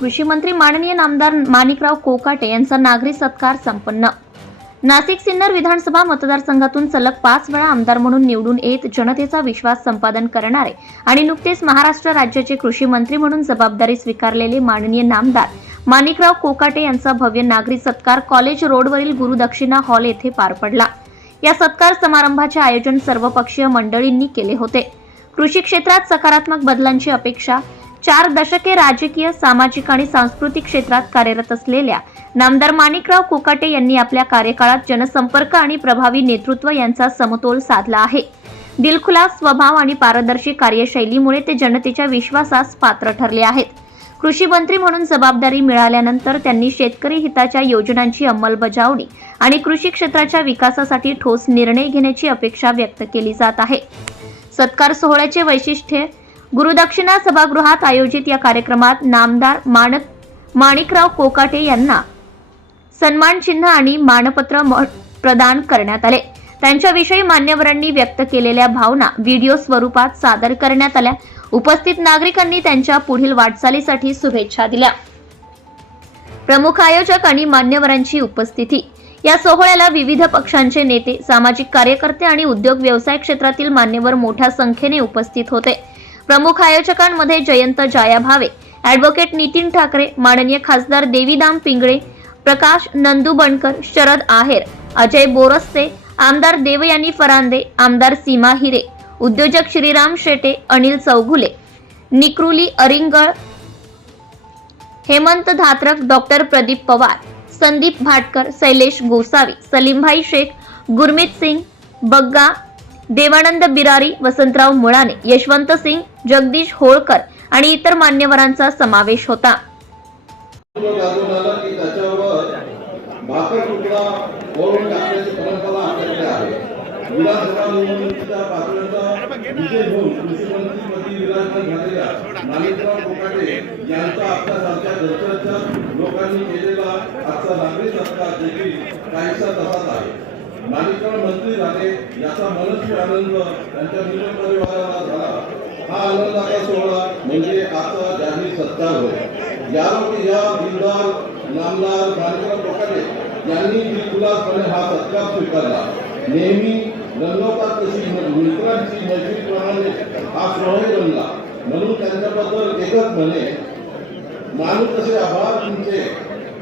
कृषी मंत्री माननीय नामदार माणिकराव कोकाटे यांचा नागरी सत्कार संपन्न. नाशिक सिन्नर विधानसभा मतदारसंघातून सलग पाच वेळा आमदार म्हणून निवडून येत जनतेचा विश्वास संपादन करणारे आणि नुकतेच महाराष्ट्र राज्याचे कृषी मंत्री म्हणून जबाबदारी स्वीकारलेले माननीय नामदार माणिकराव कोकाटे यांचा भव्य नागरी सत्कार कॉलेज रोडवरील गुरुदक्षिणा हॉल येथे पार पडला. या सत्कार समारंभाचे आयोजन सर्वपक्षीय मंडळींनी केले होते. कृषी क्षेत्रात सकारात्मक बदलांची अपेक्षा चार दशके राजकीय सामाजिक आणि सांस्कृतिक क्षेत्रात कार्यरत असलेल्या नामदार माणिकराव कोकाटे यांनी आपल्या कार्यकाळात जनसंपर्क आणि प्रभावी नेतृत्व यांचा समतोल साधला आहे. दिलखुलास स्वभाव आणि पारदर्शी कार्यशैलीमुळे ते जनतेच्या विश्वासास पात्र ठरले आहेत. कृषी मंत्री म्हणून जबाबदारी मिळाल्यानंतर त्यांनी शेतकरी हिताच्या योजनांची अंमलबजावणी आणि कृषी क्षेत्राच्या विकासासाठी ठोस निर्णय घेण्याची अपेक्षा व्यक्त केली जात आहे. सत्कार सोहळ्याचे वैशिष्ट्य गुरुदक्षिणा सभागृहात आयोजित या कार्यक्रमात नामदार माणक माणिकराव कोकाटे यांना सन्मान चिन्ह आणि मानपत्र म- प्रदान करण्यात आले. त्यांच्याविषयी मान्यवरांनी व्यक्त केलेल्या भावना व्हिडिओ स्वरूपात सादर करण्यात आल्या. उपस्थित नागरिकांनी त्यांच्या पुढील वाटचालीसाठी शुभेच्छा दिल्या. प्रमुख आयोजक आणि मान्यवरांची उपस्थिती. या सोहळ्याला विविध पक्षांचे नेते सामाजिक कार्यकर्ते आणि उद्योग व्यवसाय क्षेत्रातील मान्यवर मोठ्या संख्येने उपस्थित होते. प्रमुख आयोजकांमध्ये जयंत जाया भावे ॲडव्होकेट नितीन ठाकरे माननीय खासदार देवीदाम पिंगळे प्रकाश नंदू बनकर शरद आहेर अजय बोरस्ते आमदार देवयानी फरांदे आमदार सीमा हिरे उद्योजक श्रीराम शेटे अनिल चौघुले निक्रुली अरिंगळ हेमंत धात्रक डॉक्टर प्रदीप पवार संदीप भाटकर शैलेश गोसावी सलीमभाई शेख गुरमीत सिंग बग्गा देवानंद बिरारी वसंतराव मुळाने यशवंत सिंग जगदीश होळकर आणि इतर मान्यवरांचा समावेश होता. लोकांनी केलेला आजचा नागरी सत्कार देखील काहीसा तसाच आहे माणिकराव मंत्री झाले याचा मनस्वी आनंद त्यांच्या मित्र परिवाराला झाला. हा आनंदाचा सोहळा म्हणजे आजचा जाहीर सत्कार होय यारोपी या दिलदार नामदार माणिकराव कोकाटे यांनी दिलखुलासपणे हा सत्कार स्वीकारला. नेहमी रंगवतात तशी मित्रांची मैत्रीप्रमाणे हा सोहळी बनला म्हणून त्यांच्याबद्दल एकच म्हणे माणूस तसे आभार तुमचे.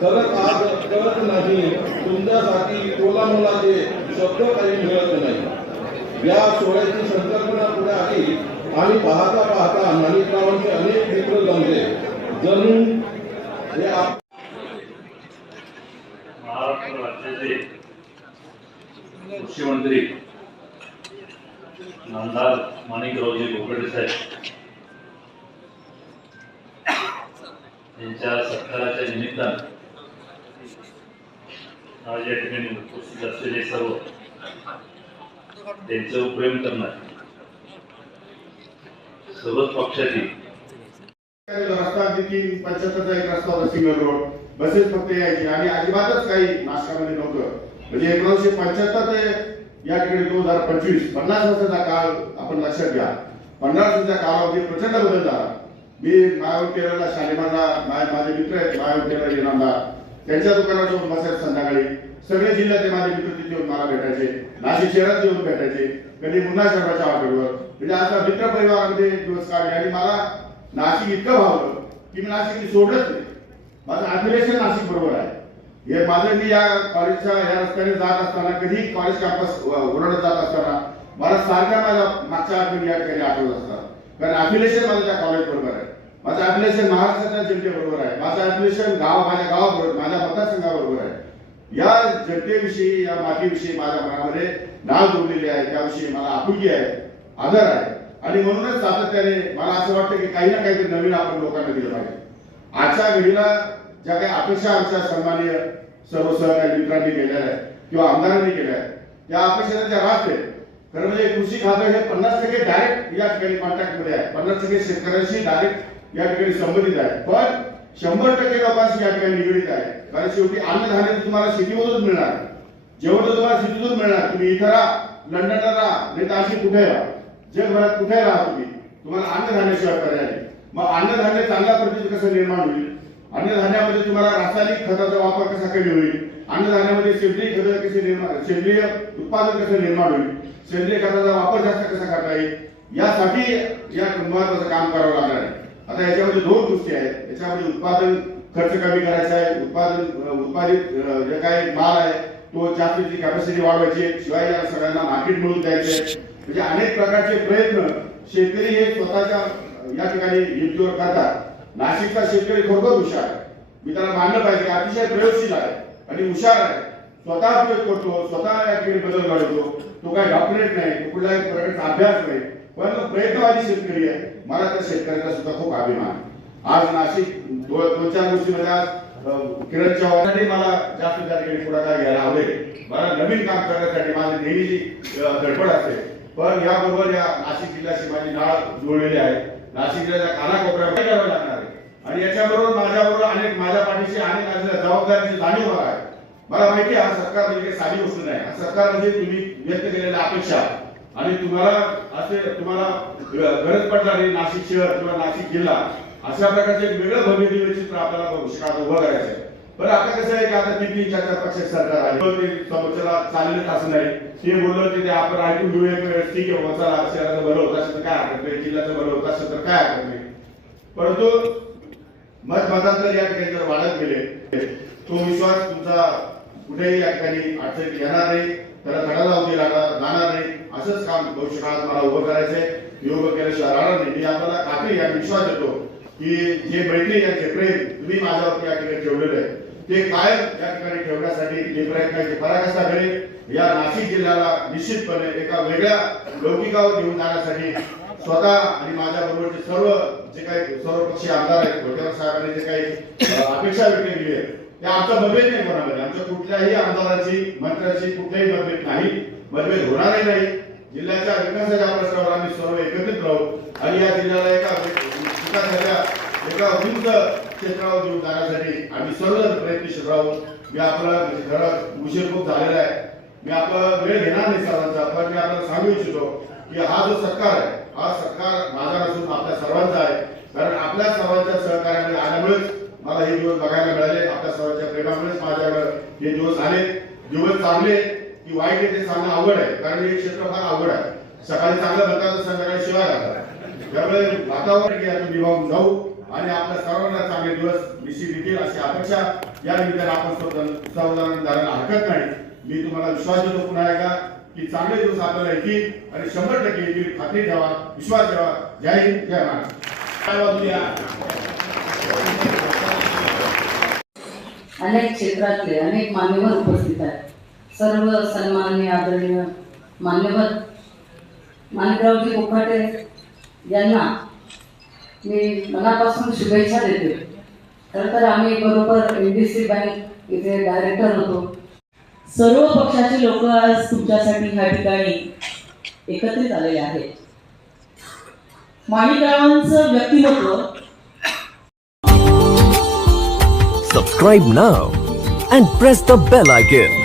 खरंच आज करत नाही तुमच्यासाठी टोला मुलाचे शब्द काही मिळत नाही. या सोहळ्याची संकल्पना पुढे आली आणि पाहता पाहता माणिकरावांचे अनेक मित्र जमले. जणू हे आप महाराष्ट्र राज्याचे कृषी नामदार माणिकरावजी गोगडे साहेब. यांच्या सत्काराच्या निमित्तानं आज या ठिकाणी उपस्थित असलेले सर्व त्यांचं प्रेम करणार. सर्वच पक्षातील रस्ता देखील पंच्याहत्तरचा एक रस्ता होता सिंगल रोड. बसेस फक्त यायची. आणि अजिबातच काही नाशकामध्ये नव्हतं. म्हणजे एकोणीसशे पंच्याहत्तर ते या ठिकाणी दोन हजार पंचवीस पन्नास वर्षाचा काळ आपण लक्षात घ्या. पन्नास वर्षाचा कालावधी प्रचंड बदल झाला मी मायावत केरळला शालेमारला माझे मित्र आहेत मायावत केरळ इनामदार त्यांच्या दुकानात येऊन बसायचं संध्याकाळी. सगळे जिल्ह्यातले माझे मित्र तिथे येऊन मला भेटायचे. नाशिक शहरात येऊन भेटायचे. कधी मुन्ना शहराच्या हॉटेलवर म्हणजे असा मित्र परिवारामध्ये दिवस काढले. आणि मला नाशिक इतकं भावलं की मी नाशिक सोडलंच नाही. माझं अफिलिएशन नाशिक बरोबर आहे. हे माझं मी या कॉलेजच्या या रस्त्याने जात असताना कधी कॉलेज कॅम्पस उरडत जात असताना मला सारख्या माझ्या मागच्या आठवणी या ठिकाणी आठवत असतात. कारण अफिलेशन माझं त्या कॉलेज बरोबर आहे. माझं अफिलिएशन महाराष्ट्राच्या जनतेबरोबर आहे. माझं अफिलिएशन गाव माझ्या गावाबरोबर माझ्या मतदारसंघाबरोबर आहे. या जनतेविषयी या मातीविषयी माझ्या मनामध्ये नाव जोडलेली आहे. त्याविषयी मला आपुलकी आहे आदर आहे. आणि म्हणूनच सातत्याने मला असं वाटतं की काही ना काहीतरी नवीन आपण लोकांना दिलं पाहिजे. आजच्या घडीला ज्या काही अपेक्षा आमच्या सन्माननीय सर्व सहकारी मित्रांनी केलेल्या आहेत किंवा आमदारांनी केल्या आहेत त्या अपेक्षा त्या रास्त आहेत खरं म्हणजे कृषी खातं हे पन्नास टक्के डायरेक्ट या ठिकाणी कॉन्टॅक्टमध्ये आहे. पन्नास टक्के शेतकऱ्यांशी डायरेक्ट या ठिकाणी संबंधित आहे. पण शंभर टक्के कपास या ठिकाणी निगडीत आहे. कारण शेवटी अन्नधान्य तुम्हाला शेतीमधूनच मिळणार. जेवण तर तुम्हाला शेतीतून मिळणार. तुम्ही इथं राहा लंडनला राहा नाही तर अशी कुठे राहा. जगभरात कुठे राहा तुम्ही. तुम्हाला अन्नधान्याशिवाय पर्याय मग अन्नधान्य चांगल्या पद्धतीने कसं निर्माण होईल? अन्नधान्यामध्ये तुम्हाला रासायनिक खताचा वापर कसा कमी होईल? अन्नधान्यामध्ये सेंद्रिय खत कसे निर्माण सेंद्रिय उत्पादन कसं निर्माण होईल? सेंद्रिय खताचा वापर जास्त कसा करता येईल? यासाठी या महत्वाचं काम करावं लागणार आहे. आता याच्यामध्ये दोन गोष्टी आहेत. याच्यामध्ये उत्पादन खर्च कमी करायचा आहे. उत्पादन उत्पादित जे काही माल आहे तो जास्तीची कॅपॅसिटी वाढवायची आहे. शिवाय या सगळ्यांना मार्केट मिळून द्यायचे म्हणजे अनेक प्रकारचे प्रयत्न शेतकरी हे स्वतःच्या या ठिकाणी युक्तीवर करतात. नाशिकचा शेतकरी खरोखर हुशार आहे. मी त्याला मानलं पाहिजे की अतिशय प्रयोगशील आहे आणि हुशार आहे. स्वतः प्रयोग करतो स्वतः या ठिकाणी बदल घडवतो. तो काही डॉक्टरेट नाही तो कुठल्याही प्रकारचा अभ्यास नाही. पण प्रयत्नवादी शेतकरी आहे मला त्या शेतकऱ्याचा सुद्धा खूप अभिमान आज नाशिक दोन चार गोष्टीमध्ये आज किरण चव्हाण मला जास्त पुढाकार घ्यायला हवे मला नवीन काम करण्यासाठी माझी नेहमीची धडपड असते पण याबरोबर या नाशिक जिल्ह्याशी माझी नाळ जुळलेली आहे नाशिक जिल्ह्याच्या कानाकोपऱ्यामध्ये करावं लागणार आहे आणि याच्याबरोबर माझ्याबरोबर अनेक माझ्या पाठीशी अनेक जबाबदारीची जाणीव मला आहे. मला माहिती आहे हा सरकार म्हणजे साधी गोष्ट नाही. हा सरकार म्हणजे तुम्ही व्यक्त केलेल्या अपेक्षा. आणि तुम्हाला असे तुम्हाला गरज पडणारी नाशिक शहर किंवा नाशिक जिल्हा अशा प्रकारचे एक वेगळं भव्य दिव्य चित्र आपल्याला भविष्यकाळात उभं करायचं आहे. बरं आता कसं आहे की आता तीन तीन चार चार पक्ष सरकार आहे ते समोरच्याला चाललेलं असं नाही. ते बोललं ते आपण ऐकून घेऊ एक वेळेस ठीक आहे वचाला शहराचं बरं होत असेल तर काय हरकत नाही जिल्ह्याचं बरं होत असेल तर काय हरकत नाही. परंतु मत मतांतर या ठिकाणी जर वाढत गेले तो विश्वास तुमचा कुठेही या ठिकाणी अडचणीत येणार नाही. त्याला धडा लावून दिला जाणार नाही. असंच काम भविष्यकाळात मला उभं करायचंय. योग केल्याशिवाय राहणार नाही मी आपल्याला खात्री या विश्वास देतो की जे मैत्री यांचे प्रेम तुम्ही माझ्यावरती या ठिकाणी ठेवलेलं आहे. ते कायम या ठिकाणी ठेवण्यासाठी जे प्रयत्नाची पराकाष्ठा करेल या नाशिक जिल्ह्याला निश्चितपणे एका वेगळ्या लौकिकावर घेऊन जाण्यासाठी स्वतः आणि माझ्या बरोबरचे सर्व जे काही सर्वपक्षीय आमदार आहेत घोटेवर साहेबांनी जे काही अपेक्षा व्यक्त केली आहे ते आमचा मतभेद नाही कोणामध्ये. आमच्या कुठल्याही आमदाराची मंत्र्याची कुठल्याही मतभेद नाही. मतभेद होणारही नाही. जिल्ह्याच्या विकासाच्या प्रश्नावर आम्ही सर्व एकत्रित राहू आणि या जिल्ह्याला एका विकासाच्या एका उंच क्षेत्रावर घेऊन जाण्यासाठी आम्ही सर्वजण प्रयत्नशील राहू. मी आपला घरात उशीर खूप झालेला आहे. मी आपला वेळ घेणार नाही सर्वांचा पण मी आपल्याला सांगू इच्छितो की हा जो सरकार आहे हा सरकार माझा नसून आपल्या सर्वांचा आहे. कारण आपल्या सर्वांच्या सहकार्याने आल्यामुळेच मला हे दिवस बघायला मिळाले. आपल्या सर्वांच्या प्रेमामुळेच माझ्याकडे हे दिवस आले. दिवस चांगले की वाईट आहे ते सांगणं अवघड आहे. कारण हे क्षेत्र फार अवघड आहे. सकाळी चांगलं म्हणतात संध्याकाळी शिवाय लागतात त्यामुळे वातावरण की यातून निभावून जाऊ आणि आपल्या सर्वांना चांगले दिवस निश्चित येतील अशी अपेक्षा या निमित्ताने आपण सर्वसाधारण धरायला हरकत नाही. मी तुम्हाला विश्वास देतो पुन्हा एकदा की चांगले दिवस आपल्याला येतील आणि शंभर टक्के येतील. खात्री ठेवा विश्वास ठेवा. जय हिंद जय महाराष्ट्र. काय अनेक क्षेत्रातले अनेक मान्यवर उपस्थित आहेत. सर्व सन्माननीय आदरणीय मान्यवर माणिकरावजी कोखाटे यांना मी मनापासून शुभेच्छा देते. खरं तर आम्ही बरोबर एन डी सी बँक इथे डायरेक्टर होतो. सर्व पक्षाचे लोक आज तुमच्यासाठी ह्या ठिकाणी एकत्रित आलेले आहेत. माणिकरावांचं व्यक्तिमत्व. Subscribe now and press the bell icon.